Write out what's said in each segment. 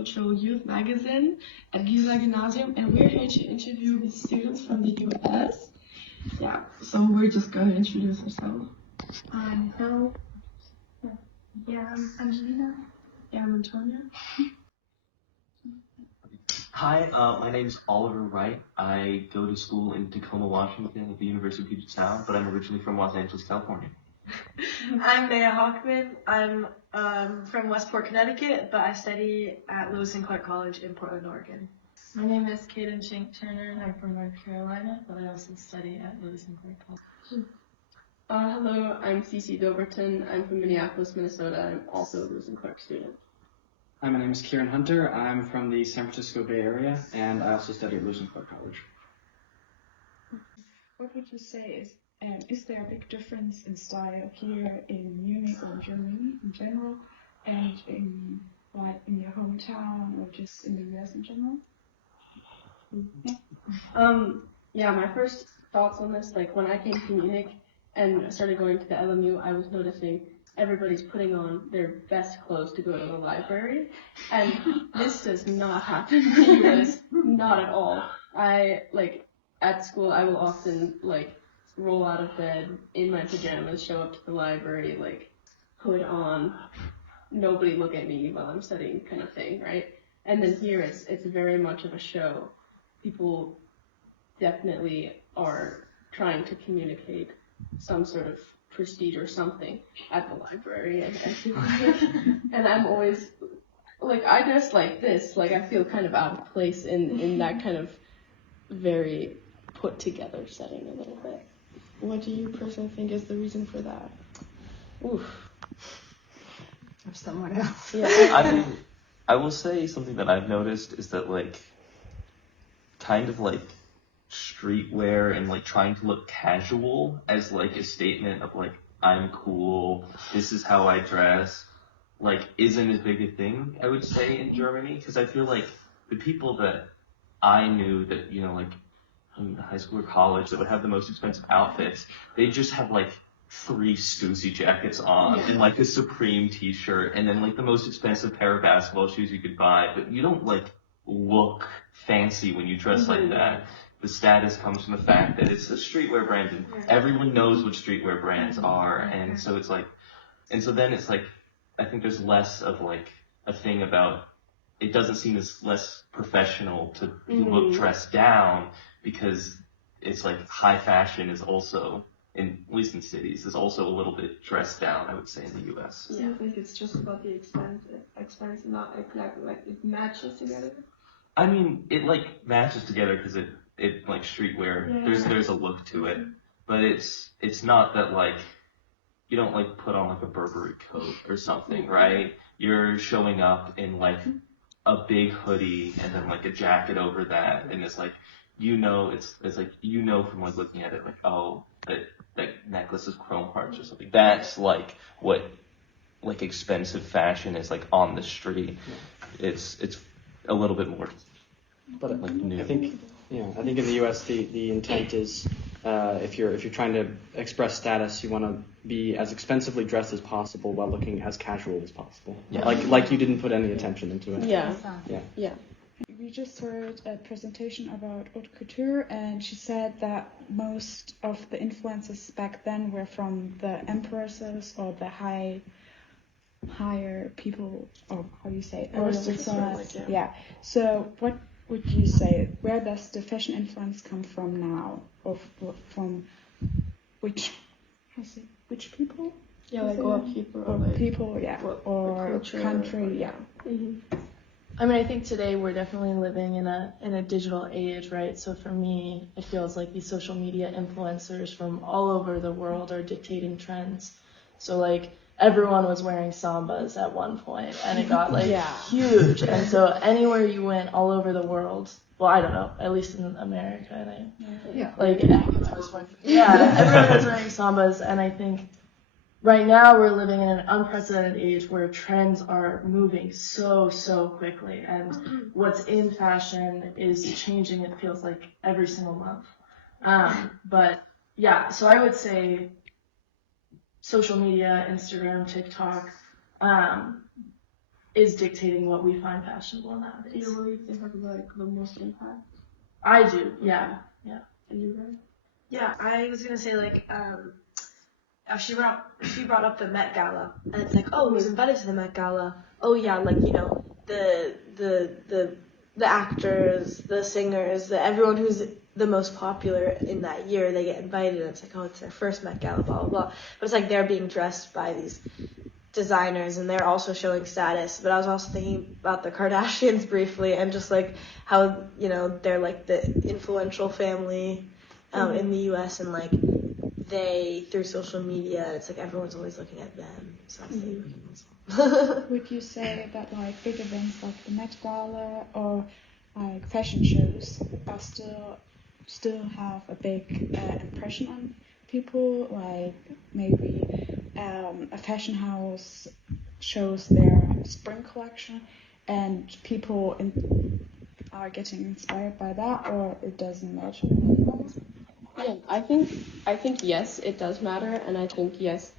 Cultural Youth Magazine at Gisela-Gymnasium, and we're here to interview the students from the US. Yeah, so we're just going to introduce ourselves. Hello. Yeah, I'm Angelina. Yeah, I'm Antonia. Hi, my name's Oliver Wright. I go to school in Tacoma, Washington at the University of Puget Sound, but I'm originally from Los Angeles, California. I'm Bea Hockman. I'm from Westport, Connecticut, but I study at Lewis and Clark College in Portland, Oregon. My name is Cadyn Turner, and I'm from North Carolina, but I also study at Lewis and Clark College. Hello, I'm Cece Doverton. I'm from Minneapolis, Minnesota. I'm also a Lewis and Clark student. Hi, my name is Kieran Hunter. I'm from the San Francisco Bay Area, and I also study at Lewis and Clark College. What would you say is there a big difference in style here in Munich or Germany in general, and in your hometown or just in the US in general? Yeah, my first thoughts on this, like when I came to Munich and I started going to the LMU, I was noticing everybody's putting on their best clothes to go to the library, and this does not happen in the US, not at all. At school, I will often roll out of bed in my pajamas, show up to the library, hood on, nobody look at me while I'm studying kind of thing, right? And then here it's very much of a show. People definitely are trying to communicate some sort of prestige or something at the library, and I'm always I dress like this, I feel kind of out of place in that kind of very put together setting a little bit. What do you personally think is the reason for that? Oof. Of someone else. Yeah. I mean, I will say something that I've noticed is that streetwear and trying to look casual as a statement of I'm cool, this is how I dress, isn't as big a thing, I would say, in Germany, because I feel like the people that I knew that in high school or college that would have the most expensive outfits, they just have 3 Stussy jackets on and a Supreme t-shirt and then the most expensive pair of basketball shoes you could buy, but you don't look fancy when you dress like that. The status comes from the fact that it's a streetwear brand and everyone knows what streetwear brands are, and so it's and so then it's I think there's less of a thing about, it doesn't seem as less professional to look dressed down, because it's high fashion is also, at least in cities, is also a little bit dressed down, I would say, in the US. Yeah, I think it's just about the expense, not exactly it matches together. I mean, it matches together because it streetwear. Yeah. There's a look to it, but it's not that you don't put on a Burberry coat or something, right? You're showing up in a big hoodie and then a jacket over that, and it's from looking at it oh, that necklace is chrome hearts or something. That's what expensive fashion is on the street. It's a little bit more. But new. I think in the U.S. the intent is if you're trying to express status, you want to be as expensively dressed as possible while looking as casual as possible. Yeah. Like you didn't put any attention into it. Yeah. We just heard a presentation about haute couture, and she said that most of the influences back then were from the empresses or the higher people, or how do you say it? Aristocrats. Yeah. So what would you say? Where does the fashion influence come from now? Or from which people? Yeah, or people. Or people, yeah. Or culture, country, yeah. I mean, I think today we're definitely living in a digital age, right? So for me, it feels like these social media influencers from all over the world are dictating trends. So everyone was wearing sambas at one point, and it got huge. And so anywhere you went all over the world, well, I don't know, at least in America, and everyone was wearing sambas, and I think right now we're living in an unprecedented age where trends are moving so quickly, and what's in fashion is changing, it feels like, every single month. But yeah, so I would say social media, Instagram, TikTok, is dictating what we find fashionable nowadays. Do you believe they have like the most impact? I do, yeah. And you guys? Yeah, I was gonna say like she brought up the Met Gala, and it's like, oh, who's invited to the Met Gala? Oh yeah, like, you know, the actors, the singers, everyone who's the most popular in that year, they get invited, and it's like, oh, it's their first Met Gala, blah blah blah. But it's like they're being dressed by these designers, and they're also showing status. But I was also thinking about the Kardashians briefly, and just like how, you know, they're like the influential family in the U.S., and like they, through social media, it's like everyone's always looking at them. So I think Would you say that like big events like the Met Gala or like fashion shows are still have a big impression on people? Like maybe a fashion house shows their spring collection and people are getting inspired by that, or it doesn't matter anymore? Yeah, I think yes, it does matter, and I think yes,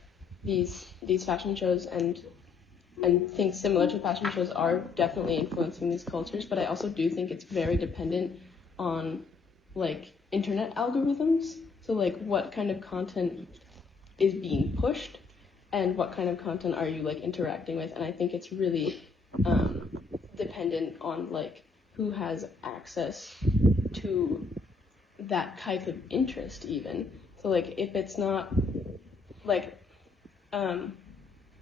these fashion shows and things similar to fashion shows are definitely influencing these cultures, but I also do think it's very dependent on like internet algorithms. So like what kind of content is being pushed and what kind of content are you like interacting with, and I think it's really dependent on like who has access to that type of interest even. So like if it's not like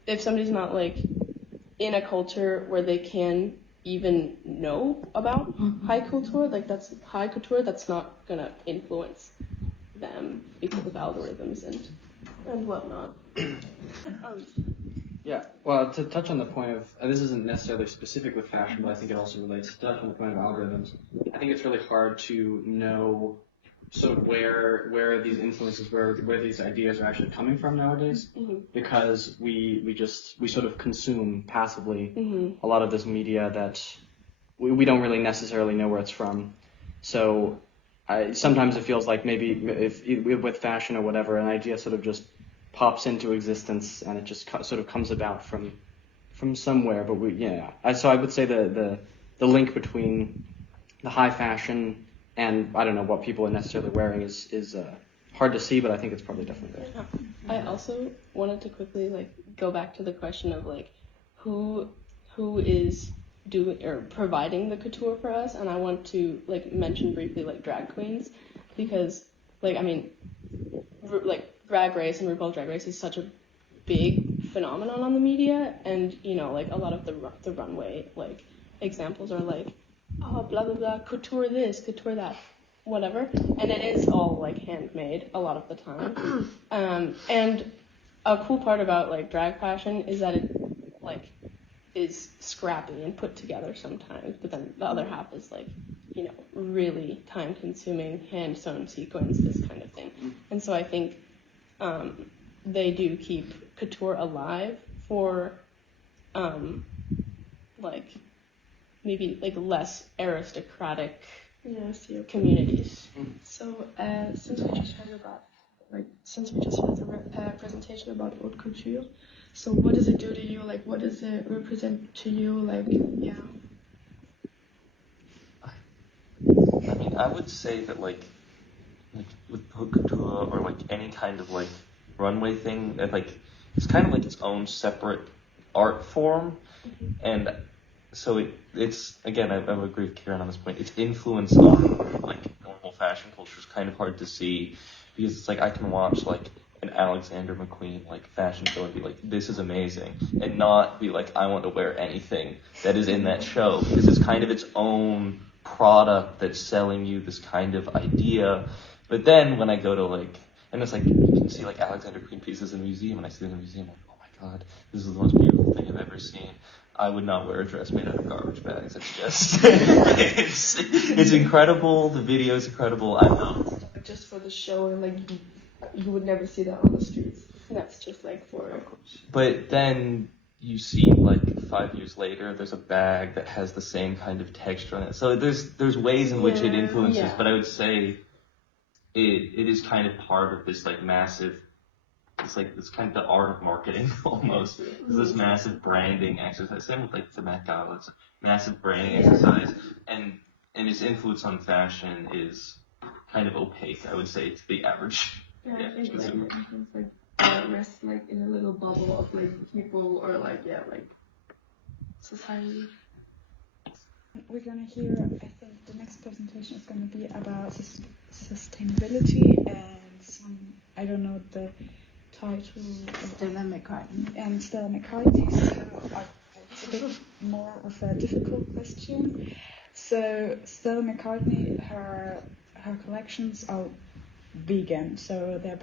if somebody's not like in a culture where they can even know about high couture, that's not gonna influence them because of algorithms and whatnot. Yeah, well, to touch on the point of, this isn't necessarily specific with fashion, but I think it also relates to touch on the point of algorithms. I think it's really hard to know sort of where these influences, where these ideas are actually coming from nowadays, because we sort of consume passively a lot of this media that we don't really necessarily know where it's from. So sometimes it feels like maybe if with fashion or whatever, an idea sort of just pops into existence and it just sort of comes about from somewhere. But so I would say the link between the high fashion and I don't know what people are necessarily wearing is hard to see, but I think it's probably definitely there. I also wanted to quickly like go back to the question of like who is doing or providing the couture for us, and I want to like mention briefly like drag queens, because like I mean like Drag Race and RuPaul's Drag Race is such a big phenomenon on the media, and you know like a lot of the runway like examples are like, oh, blah blah blah, couture this, couture that, whatever, and it is all like handmade a lot of the time. And a cool part about like drag fashion is that it like is scrappy and put together sometimes, but then the other half is like, you know, really time consuming, hand sewn sequins, this kind of thing. And so I think they do keep couture alive for like maybe like less aristocratic communities. So since we just heard the presentation about haute couture, so what does it do to you? Like, what does it represent to you? Like, yeah. I mean, I would say that like with haute couture or like any kind of like runway thing, that like it's kind of like its own separate art form, and so it's again, I would agree with Kieran on this point. Its influence on like normal fashion culture is kind of hard to see, because it's like I can watch like an Alexander McQueen like fashion show and be like, this is amazing, and not be like, I want to wear anything that is in that show, because it's kind of its own product that's selling you this kind of idea. But then when I go to like, and it's like you can see like Alexander McQueen pieces in a museum, and I see them in a museum, I'm like, oh my god, this is the most beautiful thing I've ever seen. I would not wear a dress made out of garbage bags. It's just, it's incredible. The video is incredible. I know. Just for the show, and like you would never see that on the streets. That's just like for. But then you see like 5 years later, there's a bag that has the same kind of texture on it. So there's ways in which it influences. But I would say it is kind of part of this like massive it's like it's kind of the art of marketing almost. It's this massive branding exercise. Same with like the Met Gala. It's a massive branding exercise, and its influence on fashion is kind of opaque, I would say, to the average. Yeah, I think consumer. it's like rest like in a little bubble of like people or like Society. We're gonna hear, I think the next presentation is gonna be about sustainability and some, I don't know the title. Stella McCartney. And Stella McCartney, so it's a bit more of a difficult question. So Stella McCartney, her collections are vegan, so the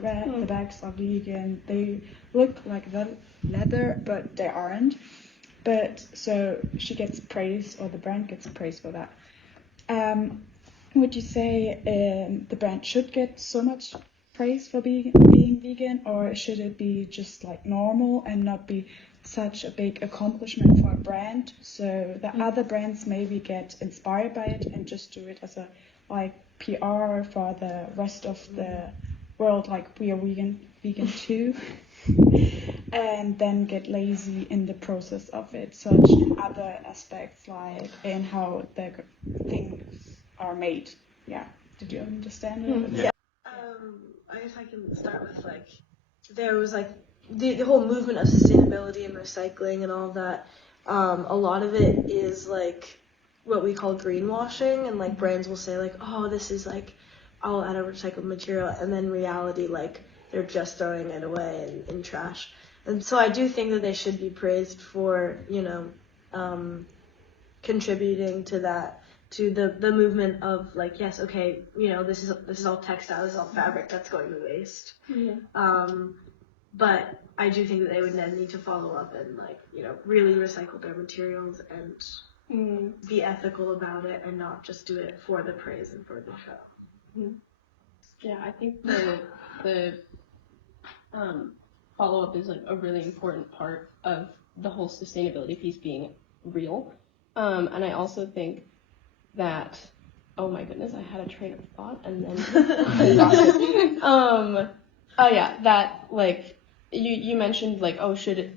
bags are vegan. They look like leather, but they aren't. But so she gets praise, or the brand gets praise for that. Would you say the brand should get so much praise for being vegan, or should it be just like normal and not be such a big accomplishment for a brand, so that other brands maybe get inspired by it and just do it as a like PR for the rest of the world, like we are vegan too, and then get lazy in the process of it, such other aspects like in how the things are made. Yeah, did you understand it? Yeah. I guess I can start with like there was like the whole movement of sustainability and recycling and all of that. A lot of it is like what we call greenwashing, and like brands will say like, oh, this is like all out of recycled material, and then in reality like they're just throwing it away in trash. And so I do think that they should be praised for, you know, contributing to that, to the movement of like, yes, okay, you know, this is all textile, this is all fabric that's going to waste. But I do think that they would then need to follow up and like, you know, really recycle their materials and be ethical about it and not just do it for the praise and for the show. Yeah, I think the follow-up is like a really important part of the whole sustainability piece being real. And I also think that, oh my goodness, I had a train of thought and then I lost it. Oh yeah, that like you mentioned like, oh, should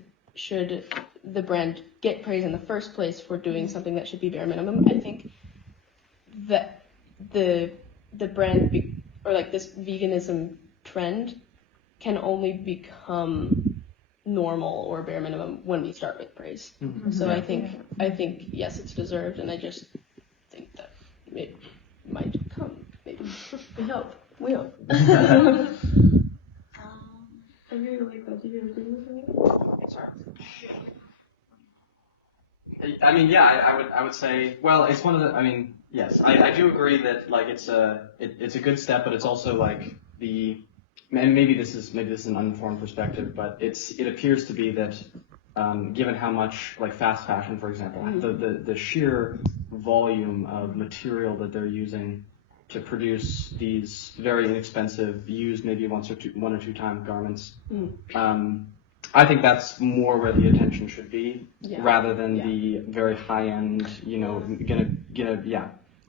the brand get praise in the first place for doing something that should be bare minimum? I think that the brand or like this veganism trend can only become normal or bare minimum when we start with praise. So I think yes, it's deserved, and I just think that it might come. Maybe we hope. I really like that. Do you agree with me? I mean, yeah, I would say, well, it's one of the, I mean, yes, I do agree that like it's a good step, but it's also like and maybe this is an uninformed perspective, but it appears to be that given how much like fast fashion, for example, the sheer volume of material that they're using to produce these very inexpensive, used maybe one or two time garments. I think that's more where the attention should be, rather than the very high end, you know, gonna.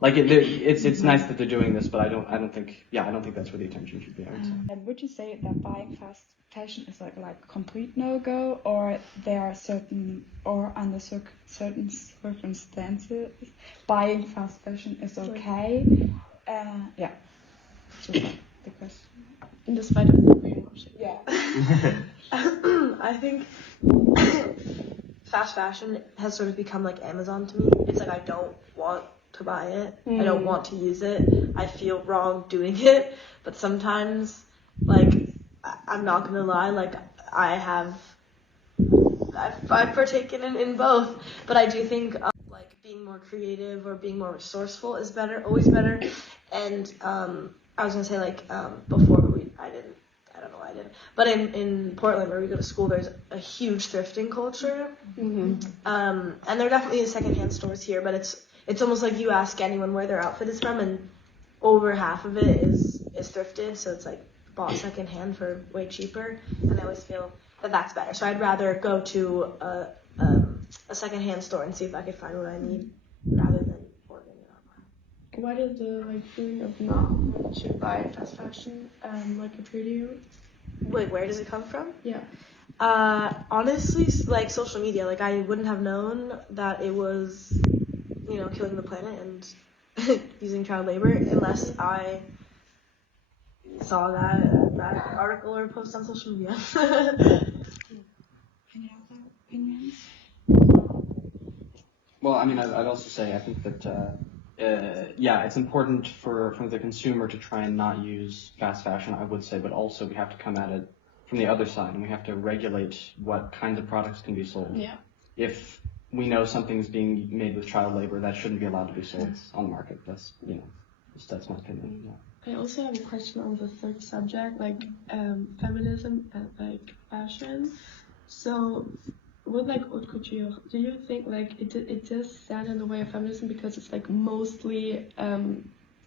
Like it's nice that they're doing this, but I don't think that's where the attention should be. I would say. And would you say that buying fast fashion is like complete no-go, or there are certain, or under certain circumstances, buying fast fashion is okay? Yeah. Just the question. In despite of the greenwashing. Yeah. I think fast fashion has sort of become like Amazon to me. It's like I don't want to buy it. I don't want to use it. I feel wrong doing it. But sometimes, like, I'm not gonna lie, like I've partaken in both. But I do think like being more creative or being more resourceful is better, always better. And I was gonna say like before, but I don't know why I didn't. But in Portland, where we go to school, there's a huge thrifting culture. And there definitely is secondhand stores here, but it's almost like you ask anyone where their outfit is from, and over half of it is thrifted. So it's like bought secondhand for way cheaper, and I always feel that that's better. So I'd rather go to a secondhand store and see if I could find what I need rather than ordering it online. Why did the feeling of not wanting to buy fast fashion appear to you? Wait, where does it come from? Yeah. Honestly, like social media. Like I wouldn't have known that it was, killing the planet and using child labor unless I saw that article or post on social media. Any other opinions? Well, I mean, I'd also say I think that it's important for the consumer to try and not use fast fashion, I would say, but also we have to come at it from the other side, and we have to regulate what kinds of products can be sold. Yeah. If we know something's being made with child labor, that shouldn't be allowed to be sold on the market. That's that's my opinion. Yeah. I also have a question on the third subject, like feminism and like fashion. So, with like haute couture, do you think like it does stand in the way of feminism because it's like mostly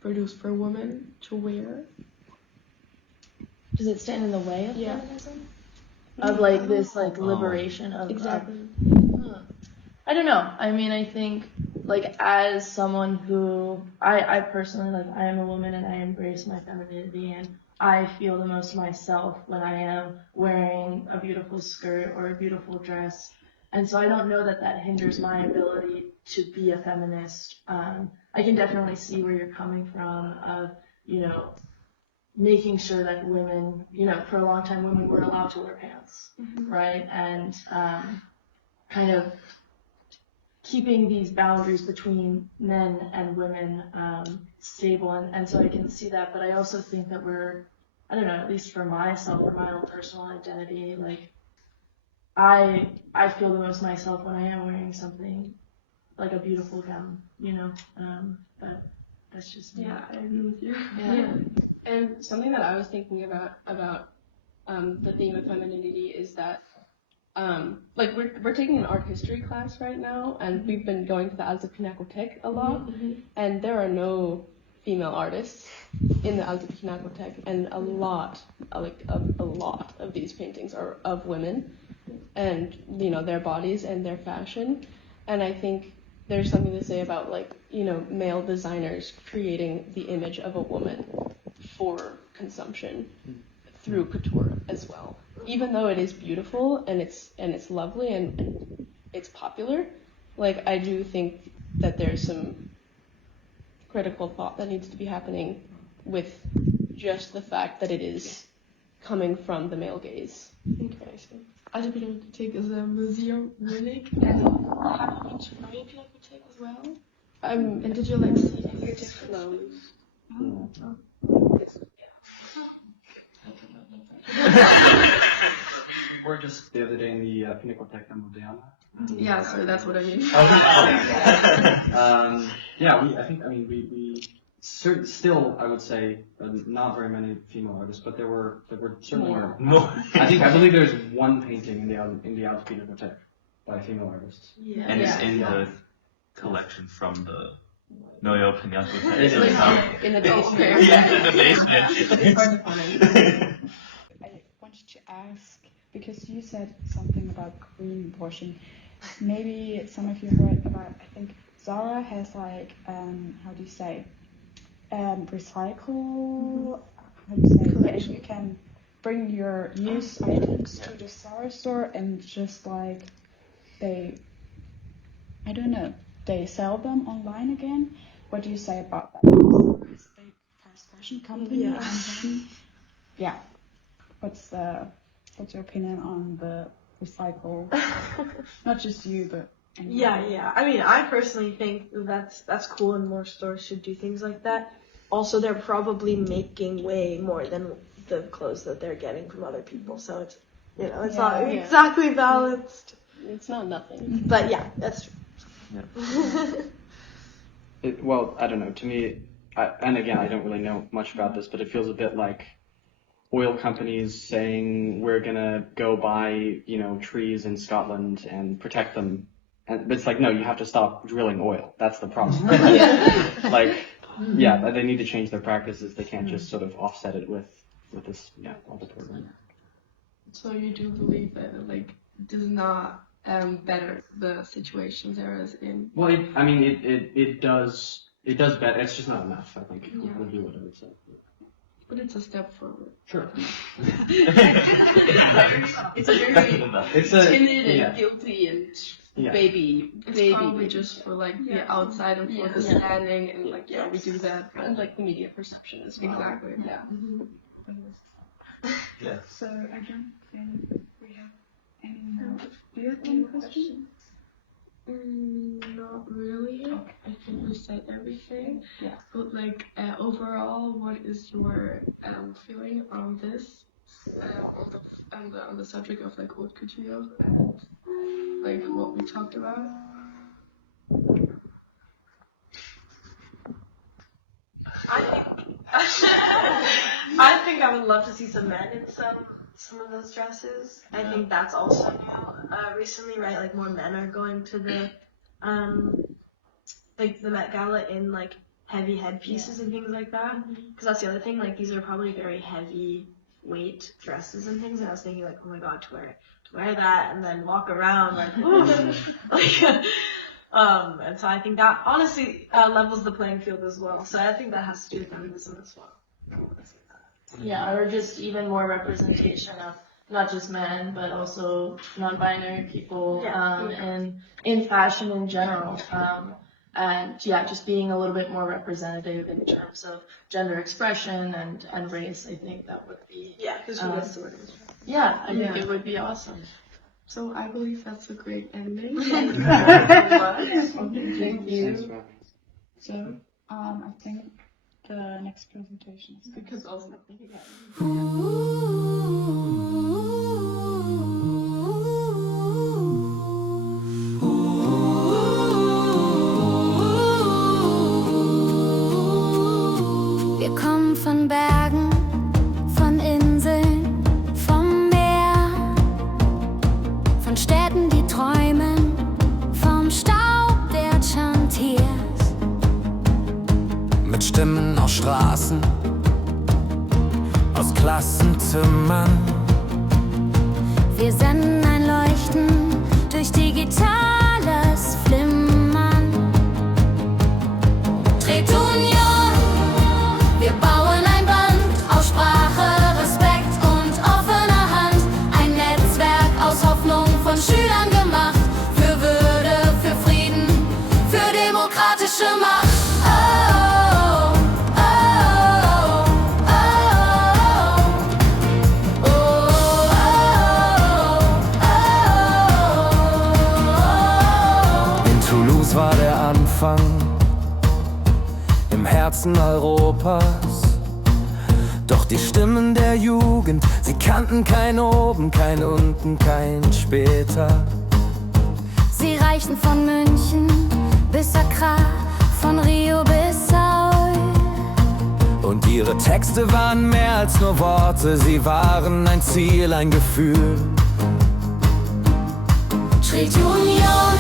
produced for women to wear? Does it stand in the way of feminism? Of like this like liberation of Exactly. I don't know. I mean, I think like as someone who I personally like I am a woman and I embrace my femininity and I feel the most myself when I am wearing a beautiful skirt or a beautiful dress. And so I don't know that hinders my ability to be a feminist. I can definitely see where you're coming from of, making sure that women, for a long time women were allowed to wear pants, right? And kind of keeping these boundaries between men and women stable. And so I can see that, but I also think that I don't know, at least for myself, for my own personal identity, like I feel the most myself when I am wearing something like a beautiful gown, but that's just me. Yeah, I agree with you. Yeah. And something that I was thinking about the theme of femininity is that like we're taking an art history class right now, and we've been going to the Alte Pinakothek a lot, and there are no female artists in the Alte Pinakothek, and a lot of these paintings are of women, and their bodies and their fashion, and I think there's something to say about like male designers creating the image of a woman for consumption through couture as well. Even though it is beautiful and it's lovely and it's popular, like I do think that there's some critical thought that needs to be happening with just the fact that it is coming from the male gaze. Okay, so Alte Pinakothek is a museum in Munich, and have you been to Neue Pinakothek as well? And did you like see it? It's closed. Or just the other day in the Pinakotheka Moderna. Yeah, so that's what I mean. We still, I would say, not very many female artists, but there were certainly more. I believe there's one painting in the Alte Pinakothek by a female artist. Yeah. And it's in the collection from the Neue Pinakothek. It is in the basement. Yeah, in the basement. It's hard to find. I wanted to ask, because you said something about greenwashing. Maybe some of you heard about, I think Zara has like, how do you say, recycle, how do you say, yeah, you can bring your used items to the Zara store and just like, they sell them online again. What do you say about that? Because Zara is a big fast fashion company, and then, yeah. What's your opinion on the recycle? Not just you, but anyone. Yeah. I mean, I personally think that's cool, and more stores should do things like that. Also, they're probably making way more than the clothes that they're getting from other people, so it's not exactly balanced. It's not nothing. But yeah, that's true. Yeah. Well, I don't know. To me, and again, I don't really know much about this, but it feels a bit like oil companies saying we're gonna go buy, trees in Scotland and protect them, but it's like, no, you have to stop drilling oil. That's the problem. They need to change their practices. They can't just sort of offset it with this, all the program. So you do believe that it does not better the situation there is in? Well, it does better. It's just not enough, I think. Would be what I would say. but it's a step forward. Sure. It's a very timid and guilty and baby. It's probably just for like the outside and for the standing and like we do that. And like the media perception as well. Exactly. Yeah. Yeah. So I don't think we have any more. Do you have any questions? Not really. Okay. I think we said everything. Yeah. But like overall, what is your feeling on this? On the subject of like haute couture and like what we talked about. I think I would love to see some men in some of those dresses. I think that's also new recently, right? Like more men are going to the like the Met Gala in like heavy headpieces and things like that. Because that's the other thing. Like these are probably very heavy weight dresses and things. And I was thinking like, oh my god, to wear that and then walk around like, like and so I think that honestly levels the playing field as well. So I think that has to do with feminism as well. Yeah, or just even more representation of not just men, but also non-binary people, and in fashion in general. And just being a little bit more representative in terms of gender expression and race. I think that would be because she was sort of. I think it would be awesome. So I believe that's a great ending. Thank you. Thank you. So I think the next presentation is Because also. Wir kommen von Bergen, von Inseln, vom Meer, von Städten, die träumen, vom Staub der Chantiers. Mit Stimmen aus Straßen, aus Klassenzimmern. Wir senden ein Leuchten durch digitales Flimmern. Tretunion, wir bauen ein Band aus Sprache, Respekt und offener Hand. Ein Netzwerk aus Hoffnung von Schülern gemacht. Für Würde, für Frieden, für demokratische Macht. War der Anfang im Herzen Europas. Doch die Stimmen der Jugend, sie kannten kein Oben, kein Unten, kein Später. Sie reichten von München bis Accra, von Rio bis Seoul. Und ihre Texte waren mehr als nur Worte, sie waren ein Ziel, ein Gefühl. Tretunion,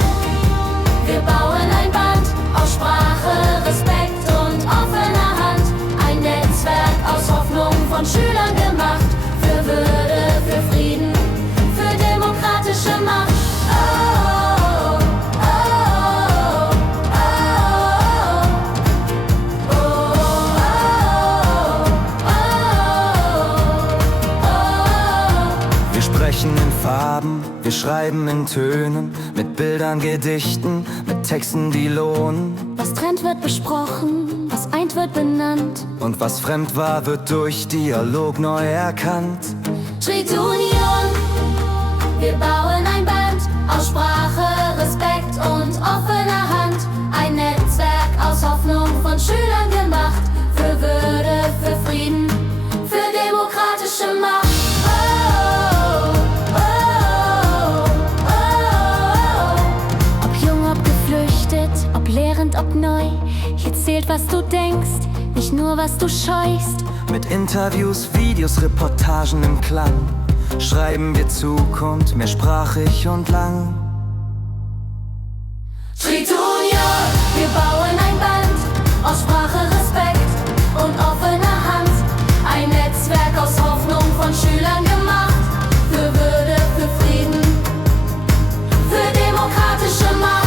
wir bauen ein Band aus Sprache, Respekt und offener Hand. Ein Netzwerk aus Hoffnung von Schülern gemacht. Für Würde, für Frieden, für demokratische Macht. Oh, oh, oh, oh, Wir sprechen in Farben, wir schreiben in Tönen, mit Bildern, Gedichten, mit Texten, die lohnen. Was trennt, wird besprochen, was eint, wird benannt. Und was fremd war, wird durch Dialog neu erkannt. Tretunion, wir bauen ein Band aus Sprache, Respekt und offener Hand. Ein Netzwerk aus Hoffnung von Schülern gemacht. Für Würde, für Frieden, für demokratische Macht. Ob lehrend, ob neu, hier zählt, was du denkst, nicht nur, was du scheust. Mit Interviews, Videos, Reportagen im Klang schreiben wir Zukunft, mehrsprachig und lang. Tretunion, wir bauen ein Band aus Sprache, Respekt und offener Hand. Ein Netzwerk aus Hoffnung von Schülern gemacht. Für Würde, für Frieden, für demokratische Macht.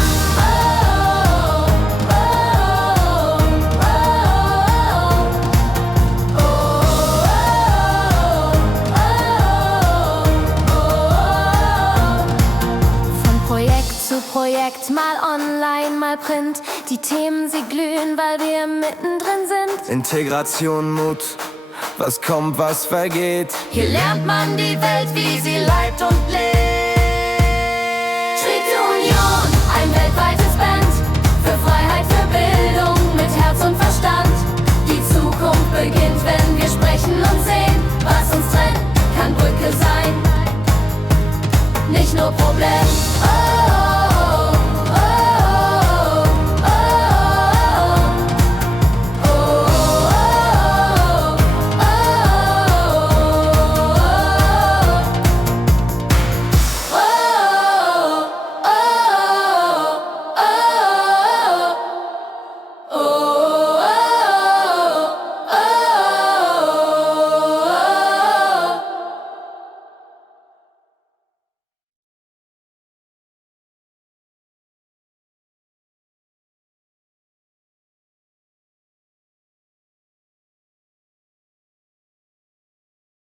Projekt, mal online, mal print. Die Themen, sie glühen, weil wir mittendrin sind. Integration, Mut, was kommt, was vergeht. Hier lernt man die Welt, wie sie leibt und lebt. Street Union, ein weltweites Band. Für Freiheit, für Bildung, mit Herz und Verstand. Die Zukunft beginnt, wenn wir sprechen und sehen. Was uns trennt, kann Brücke sein, nicht nur Problem. Oh.